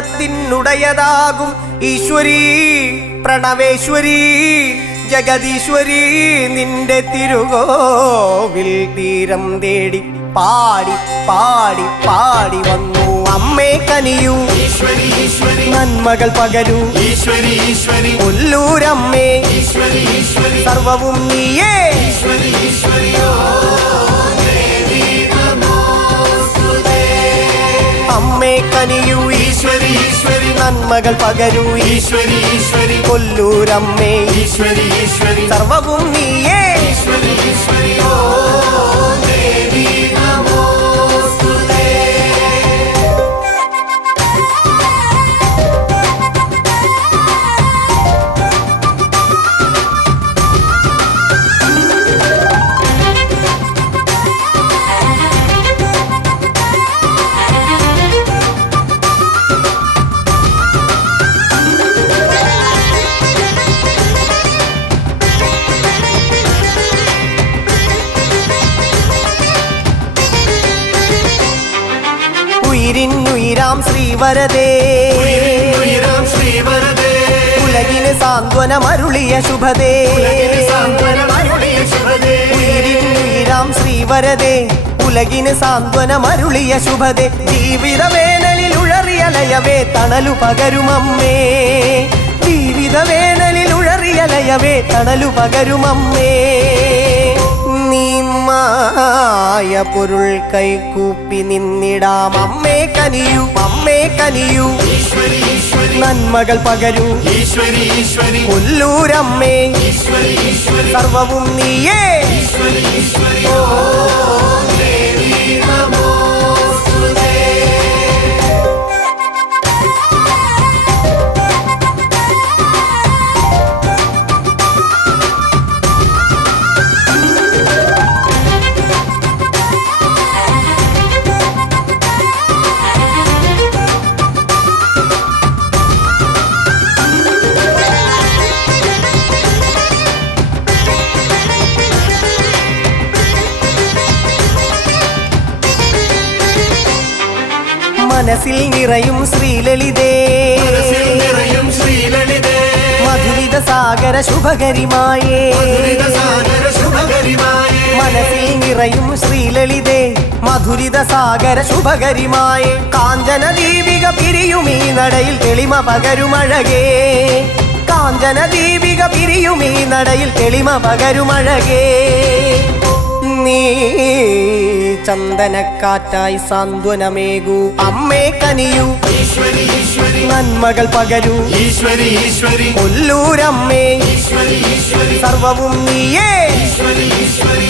പ്രണവഗണത്തിനുടയതാകും ഈശ്വരീ പ്രണവേശ്വരീ ജഗദീശ്വരീ നിന്റെ തിരുകോവിൽ തീരം തേടി പാടി പാടി പാടി വന്നു അമ്മേ കനിയൂ ഈശ്വരി ഈശ്വരി നന്മകൾ പകരൂ ഈശ്വരി ഈശ്വരി കൊല്ലൂരമ്മേ ഈശ്വരി ഈശ്വരി സർവവും നീയേ ഈശ്വരി ഈശ്വരി ദേവി നമോസ്തുതേ അമ്മേ കനിയൂ ഈശ്വരി ഈശ്വരി നന്മകൾ പകരൂ ഈശ്വരി ഈശ്വരി കൊല്ലൂരമ്മേ ഈശ്വരി ഈശ്വരി സർവവും നീയേ ഈശ്വരി ഈശ്വരി ദേവി നമോസ്തുതേ ഉയിരിന്നുയിരാം ശ്രീവരദേ ഉയരാം ശ്രീവരദേ ഉലകിന് സാന്ത്വനമരുളിയ ശുഭദേ ഉലകിന് സാന്ത്വനമരുളിയ ശുഭദേ ഉയിരിന്നുയിരാം ശ്രീവരദേ ഉലകിന് സാന്ത്വനമരുളിയ ശുഭദേ ജീവിത വേനലിൽ ഉഴറിയ ലയവേ തണലു പകരുമമ്മേ ജീവിത വേനലിൽ ഉഴറിയ ലയവേ തണലു പകരുമമ്മേ നീമായ പൊരുൾ കൈകൂപ്പി നിന്നിടാം അമ്മേ കനിയൂ അമ്മേ കനിയൂ ഈശ്വരി ഈശ്വരി നന്മകൾ പകരൂ ഈശ്വരി ഈശ്വരി കൊല്ലൂരമ്മേ ഈശ്വരി ഈശ്വരി സർവവും നീയേ ഈശ്വരി ഈശ്വരി ദേവി നമോസ്തുതേ മനസ്സിൽ നിറയും ശ്രീലളിതേ മനസ്സിൽ നിറയും ശ്രീലളിതേ മധുരിത സാഗര ശുഭകരിമായേ മധുരിത സാഗര ശുഭകരിമായേ മനസ്സിൽ നിറയും ശ്രീലളിതേ മധുരിത സാഗര ശുഭകരിമായേ കാഞ്ചന ദീപിക പിരിയുമീ നടയിൽ തെളിമ പകരുമഴകേ കാഞ്ചന ദീപിക പിരിയുമീ നടയിൽ തെളിമ പകരുമഴകേ നീ ചന്ദനക്കാറ്റായി സാന്ത്വനമേകൂ അമ്മേ കനിയൂ ഈശ്വരി ഈശ്വരി നന്മകൾ പകരൂ ഈശ്വരി ഈശ്വരി കൊല്ലൂരമ്മേ ഈശ്വരി ഈശ്വരി സർവവും നീയേ ഈശ്വരി ഈശ്വരി